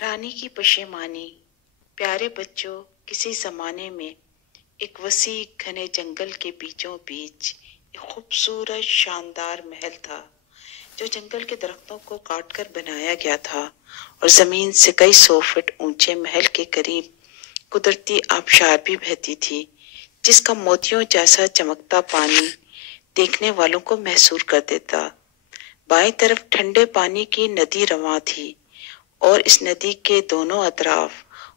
رانی کی پشیمانی۔ پیارے بچوں، کسی زمانے میں ایک وسیع گھنے جنگل کے بیچوں بیچ ایک خوبصورت شاندار محل تھا جو جنگل کے درختوں کو کاٹ کر بنایا گیا تھا، اور زمین سے کئی 100 فٹ اونچے محل کے قریب قدرتی آبشار بھی بہتی تھی جس کا موتیوں جیسا چمکتا پانی دیکھنے والوں کو محصور کر دیتا۔ بائیں طرف ٹھنڈے پانی کی ندی رواں تھی اور اس ندی کے دونوں اطراف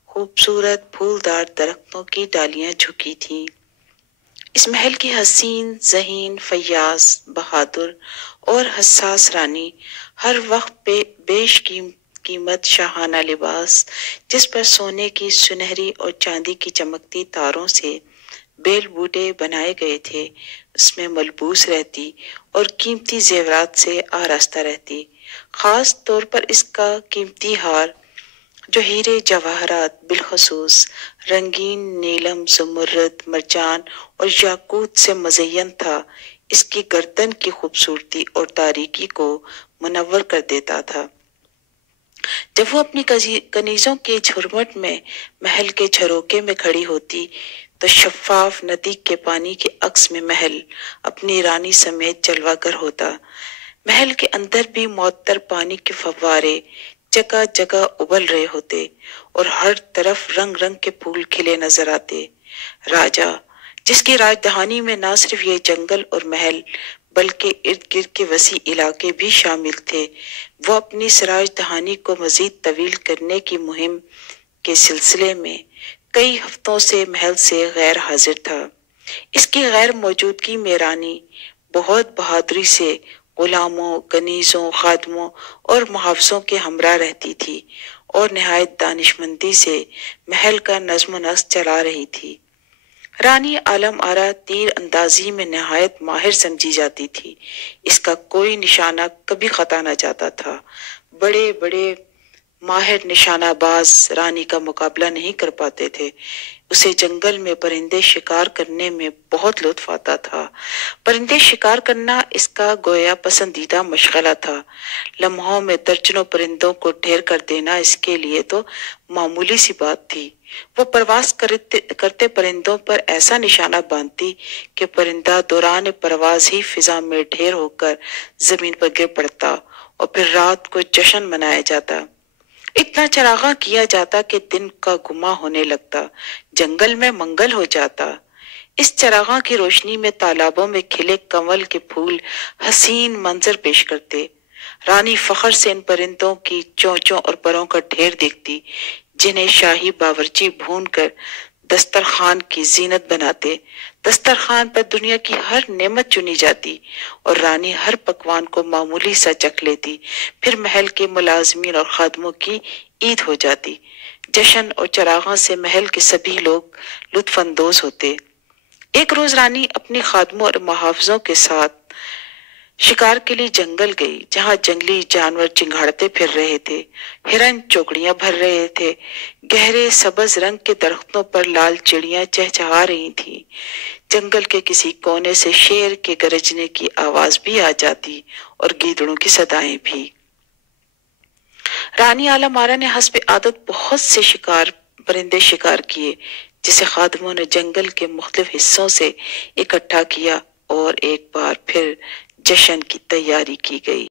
خوبصورت پھولدار درختوں کی ڈالیاں جھکی تھیں۔ اس محل کی حسین، ذہین، فیاض، بہادر اور حساس رانی ہر وقت بیش قیمت شاہانہ لباس، جس پر سونے کی سنہری اور چاندی کی چمکتی تاروں سے بیل بوٹے بنائے گئے تھے، اس میں ملبوس رہتی اور قیمتی زیورات سے آراستہ رہتی۔ خاص طور پر اس کا قیمتی ہار جو ہیرے جواہرات، بالخصوص رنگین نیلم، زمرد، مرجان اور یاقوت سے مزین تھا، اس کی گردن کی خوبصورتی اور تاریکی کو منور کر دیتا تھا۔ جب وہ اپنی کنیزوں کے جھرمٹ میں محل کے جھروکے میں کھڑی ہوتی تو شفاف ندی کے پانی کے عکس میں محل اپنی رانی سمیت جلوہ گر ہوتا۔ محل کے اندر بھی معطر پانی کے فوارے جگہ جگہ ابل رہے ہوتے اور ہر طرف رنگ رنگ کے پھول کھلے نظر آتے۔ راجا، جس کی راجدھانی میں نہ صرف یہ جنگل اور محل بلکہ ارد گرد کے وسیع علاقے بھی شامل تھے، وہ اپنی اس راجدھانی کو مزید طویل کرنے کی مہم کے سلسلے میں کئی ہفتوں سے محل سے غیر حاضر تھا۔ اس کی غیر موجودگی میں رانی بہت بہادری سے غلاموں، کنیزوں، خادموں اور محافظوں کے ہمراہ رہتی تھی اور نہایت دانشمندی سے محل کا نظم و نسق چلا رہی تھی۔ رانی عالم آرا تیر اندازی میں نہایت ماہر سمجھی جاتی تھی، اس کا کوئی نشانہ کبھی خطا نہ جاتا تھا۔ بڑے بڑے ماہر نشانہ باز رانی کا مقابلہ نہیں کر پاتے تھے۔ اسے جنگل میں پرندے شکار کرنے میں بہت لطف آتا تھا۔ پرندے شکار کرنا اس کا گویا پسندیدہ مشغلہ تھا۔ لمحوں میں درجنوں پرندوں کو ڈھیر کر دینا اس کے لیے تو معمولی سی بات تھی۔ وہ پرواز کرتے پرندوں پر ایسا نشانہ باندھتی کہ پرندہ دوران پرواز ہی فضا میں ڈھیر ہو کر زمین پر گر پڑتا اور پھر رات کو جشن منایا جاتا۔ اتنا چراغاں کیا جاتا کہ دن کا گماں ہونے لگتا، جنگل میں منگل ہو جاتا۔ اس چراغاں کی روشنی میں تالابوں میں کھلے کنول کے پھول حسین منظر پیش کرتے۔ رانی فخر سے ان پرندوں کی چونچوں اور پروں کا ڈھیر دیکھتی جنہیں شاہی باورچی بھون کر دسترخوان کی زینت بناتے۔ دسترخوان پر دنیا کی ہر نعمت چنی جاتی اور رانی ہر پکوان کو معمولی سا چکھ لیتی، پھر محل کے ملازمین اور خادموں کی عید ہو جاتی۔ جشن اور چراغاں سے محل کے سبھی لوگ لطف اندوز ہوتے۔ ایک روز رانی اپنی خادموں اور محافظوں کے ساتھ شکار کے لیے جنگل گئی، جہاں جنگلی جانور چنگھاڑتے پھر رہے تھے، ہرن چوکڑیاں بھر رہے تھے، گہرے سبز رنگ کے درختوں پر لال چڑیاں چہچہا رہی تھیں۔ جنگل کے کسی کونے سے شیر کے گرجنے کی آواز بھی آ جاتی اور گیدڑوں کی صدائیں بھی۔ رانی عالم آرا نے حسب عادت بہت سے پرندے شکار کیے، جسے خادموں نے جنگل کے مختلف حصوں سے اکٹھا کیا اور ایک بار پھر جشن کی تیاری کی گئی۔